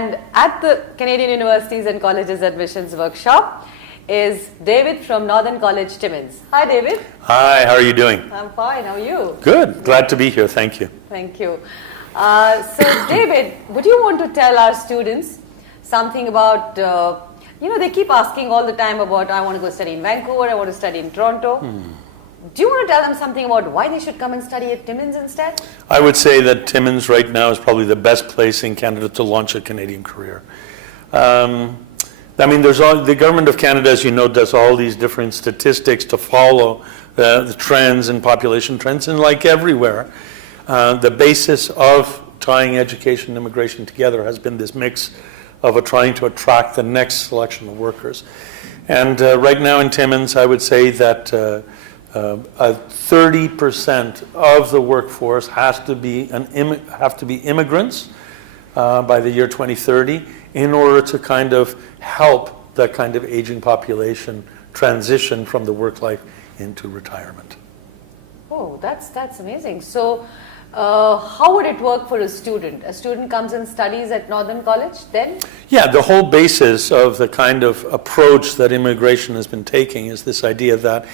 And at the Canadian Universities and Colleges Admissions Workshop is David from Northern College Timmins. Hi, David. Hi, how are you doing? I'm fine. How are you? Good. Glad to be here. Thank you. Thank you. So, David, would you want to tell our students something about, they keep asking all the time about, I want to go study in Vancouver, I want to study in Toronto. Do you want to tell them something about why they should come and study at Timmins instead? I would say that Timmins right now is probably the best place in Canada to launch a Canadian career. The government of Canada, as you know, does all these different statistics to follow the trends and population trends, and like everywhere, the basis of tying education and immigration together has been this mix of trying to attract the next selection of workers. And right now in Timmins, I would say that 30% of the workforce have to be immigrants by the year 2030 in order to kind of help that kind of aging population transition from the work life into retirement. Oh, that's amazing. So how would it work for a student? A student comes and studies at Northern College then? Yeah, the whole basis of the kind of approach that immigration has been taking is this idea that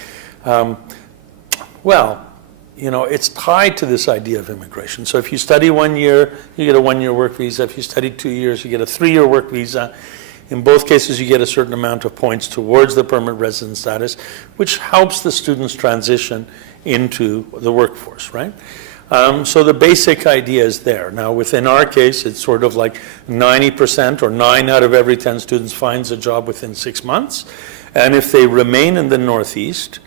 it's tied to this idea of immigration. So if you study 1 year, you get a 1-year work visa. If you study 2 years, you get a 3-year work visa. In both cases, you get a certain amount of points towards the permanent resident status, which helps the students transition into the workforce, right? So the basic idea is there. Now, within our case, it's sort of like 90% or 9 out of every 10 students finds a job within 6 months. And if they remain in the Northeast,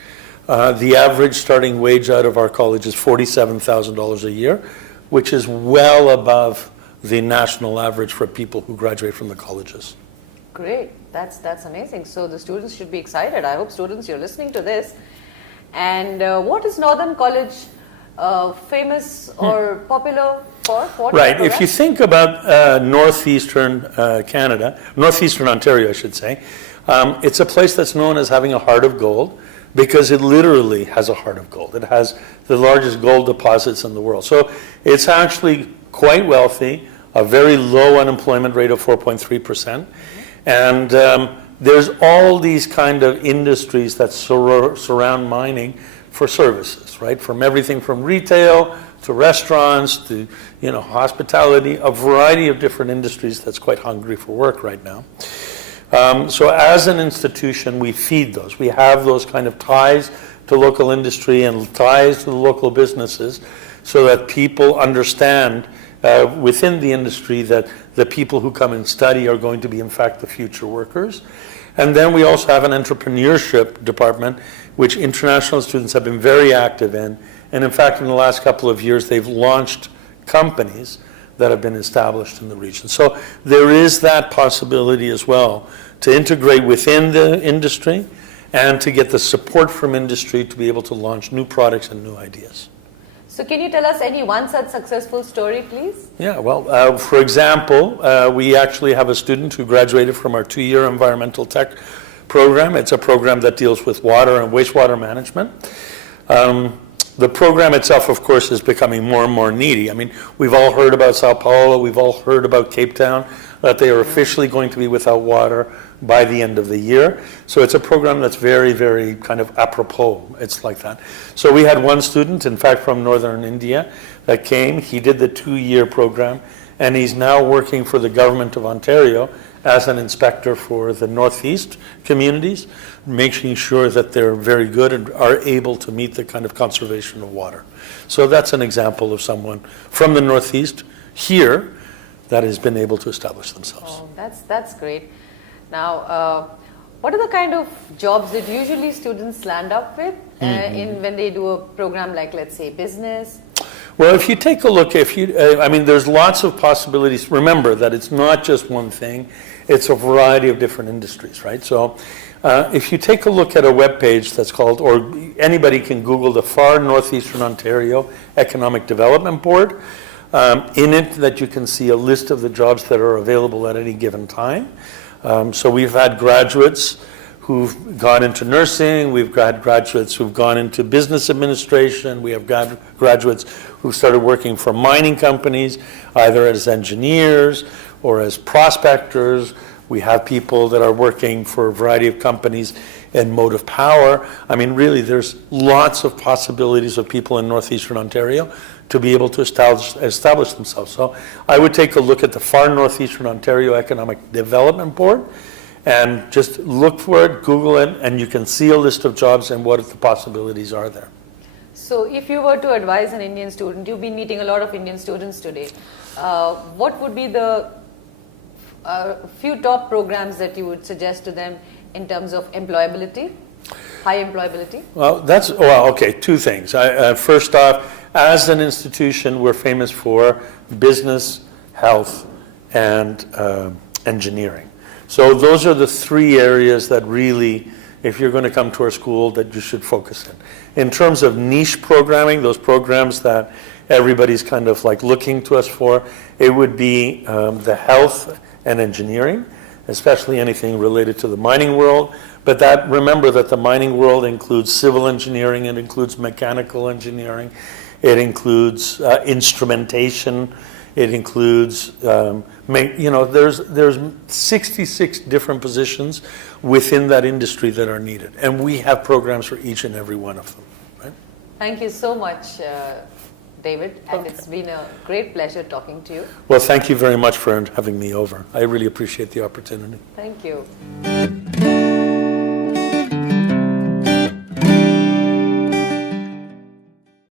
the average starting wage out of our college is $47,000 a year, which is well above the national average for people who graduate from the colleges. Great. That's amazing. So the students should be excited. I hope students, you're listening to this. And what is Northern College famous or popular for? Right. If you think about northeastern Canada, northeastern Ontario, I should say, it's a place that's known as having a heart of gold because it literally has a heart of gold. It has the largest gold deposits in the world. So it's actually quite wealthy, a very low unemployment rate of 4.3%. And there's all these kind of industries that surround mining for services, right? From everything from retail to restaurants to, hospitality, a variety of different industries that's quite hungry for work right now. So as an institution, we feed those. We have those kind of ties to local industry and ties to the local businesses so that people understand within the industry that the people who come and study are going to be, in fact, the future workers. And then we also have an entrepreneurship department, which international students have been very active in. And in fact, in the last couple of years, they've launched companies that have been established in the region. So there is that possibility as well to integrate within the industry and to get the support from industry to be able to launch new products and new ideas. So can you tell us any one such successful story, please? Yeah, well, for example, we actually have a student who graduated from our 2-year environmental tech program. It's a program that deals with water and wastewater management. The program itself, of course, is becoming more and more needy. I mean, we've all heard about Sao Paulo, we've all heard about Cape Town, that they are officially going to be without water by the end of the year. So it's a program that's very, very kind of apropos. It's like that. So we had one student, in fact, from northern India that came. He did the 2-year program, and he's now working for the government of Ontario as an inspector for the Northeast communities, making sure that they're very good and are able to meet the kind of conservation of water. So that's an example of someone from the Northeast here that has been able to establish themselves. Oh, that's great. Now, what are the kind of jobs that usually students land up with when they do a program like, let's say, business? Well, if you take a look, there's lots of possibilities. Remember that it's not just one thing. It's a variety of different industries, right? So if you take a look at a webpage that's called, or anybody can Google the Far Northeastern Ontario Economic Development Board, in it that you can see a list of the jobs that are available at any given time. So we've had graduates who've gone into nursing, we've got graduates who've gone into business administration, we have graduates who started working for mining companies, either as engineers or as prospectors. We have people that are working for a variety of companies in motive power. I mean, really, there's lots of possibilities of people in northeastern Ontario to be able to establish themselves. So I would take a look at the Far Northeastern Ontario Economic Development Board and just look for it, Google it, and you can see a list of jobs and what the possibilities are there. So if you were to advise an Indian student, you've been meeting a lot of Indian students today, what would be the few top programs that you would suggest to them in terms of employability, high employability? Well, okay, two things. First off, as an institution, we're famous for business, health, and engineering. So those are the three areas that really, if you're going to come to our school, that you should focus in. In terms of niche programming, those programs that everybody's kind of like looking to us for, it would be the health and engineering, especially anything related to the mining world. But remember that the mining world includes civil engineering, it includes mechanical engineering, it includes instrumentation, it includes, there's 66 different positions within that industry that are needed. And we have programs for each and every one of them. Right? Thank you so much, David, and it's been a great pleasure talking to you. Well, thank you very much for having me over. I really appreciate the opportunity. Thank you.